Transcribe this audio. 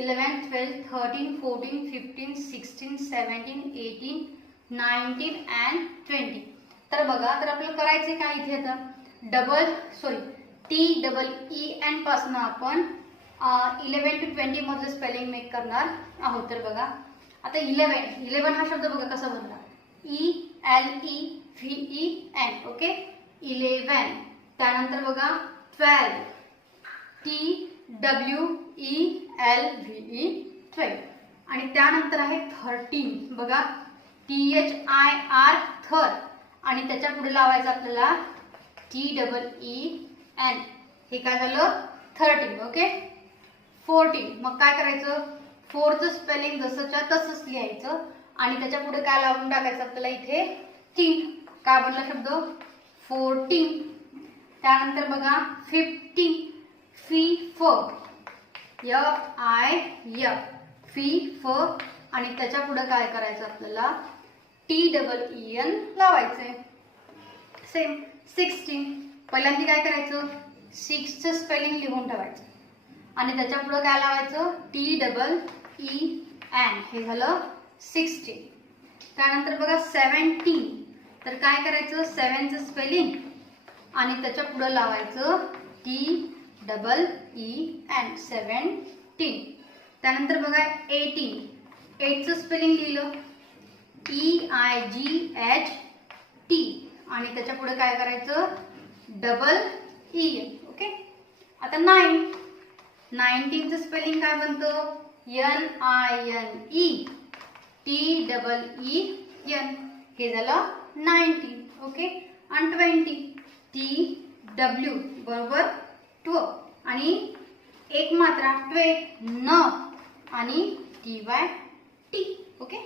11, 12, 13, 14, 15, 16, 17, 18, 19 and 20. तर बघा, तर आपल्याला करायचे काय इथे आता TEEN पासून आपण 11 to 20 मध्ये स्पेलिंग मेक करणार आहोत. तर बघा आता 11 हा शब्द बघा कसा बनला, ELEVEN. ओके, 11. त्यानंतर बघा 12, TWELVE 12. आणि त्यानंतर आहे 13 बघा, THIR थर. आणि त्याच्या पुढे लावायचं आपल्याला TEEN. हे काय झालं 13. ओके, 14. मग काय करायचं, 4चं स्पेलिंग जसंच्या तसंच लिहायचं आणि त्याच्या पुढे काय लावून टाकायचं आपल्याला इथे 3. काय बनला शब्द 14. त्यानंतर बघा 15, FIF, FIF. आणि त्याच्या पुढे काय करायचं आपल्याला TEEN लावायचंय. सेम 16. पहिल्यांदा काय करायचं, 6चं स्पेलिंग लिहून ठेवायचं आणि त्याच्या पुढे काय लावायचं TEEN. हे झालं 16. त्यानंतर बघा 17. तर काय करायचं, 7चं स्पेलिंग आणि त्याच्या पुढे लावायचं TEEN, 17. त्यानंतर बघा 18. 8चं स्पेलिंग लिहिलं EIGHT आणि त्याच्या पुढे काय करायचं EEN. ओके, आता 9. 19चं स्पेलिंग काय बनतं NINETEEN. हे झालं 19. ओके, आणि 20 TW बरोबर 12 आणि एक मात्रा 12 न आणि TYT. ओके.